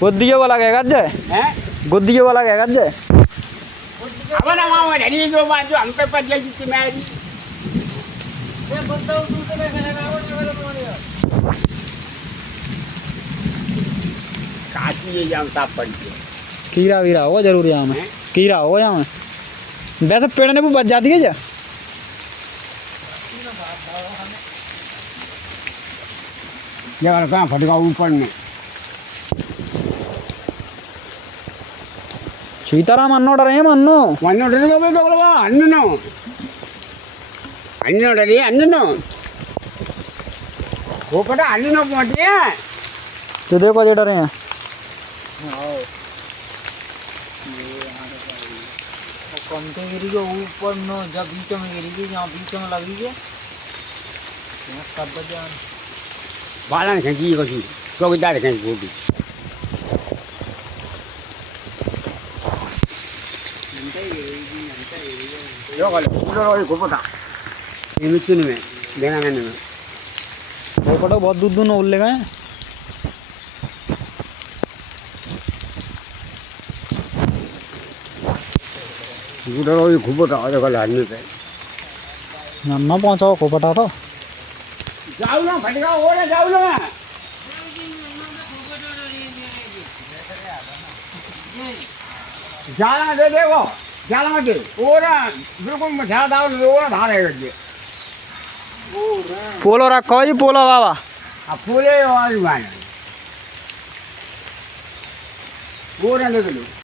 गुद्दिये वाला क्या कर जाए हैं गुद्दिये वाला क्या कर जाए अब ना वहाँ रेडी जो बात जो हम पे पड़ गई थी मेरी काशी ये जाम ताप पड़ गया कीड़ा वीरा होगा जरूर यहाँ में कीड़ा होगा यहाँ में वैसे पेड़ ने भी बच जाती है क्या ये वाला कहाँ फटका ऊपर में सीताराम अन्नो डरे हैं मन्नो वन्नो डरे तो तो बोलवा अन्नो अन्नो डरे अन्नो वो पता अन्नो पहुँचे हैं तो देखो ये डरे हैं कमते गिरी के ऊपर नो जब बीच में गिरी के जहाँ बीच में लगी के कब जान बालन खींची कसी चौकीदार खींच गोभी यो कल पूरा रोई घुपटा ये मिट्टी में देना मैंने में वो पटो बहुत दूर दूर उल्ले गए पूरा रोई घुपटा और कल आदमी पे नन्ना पहुँचा को पटा तो जाओ ना फटका हो ना जाओ ना जाला दे देखो जाला मत दे वो ना बिल्कुल मचा दाव वो ना धारे करके पोलो रखो जी पोलो बाबा अब फूले और माने वो ना दे दो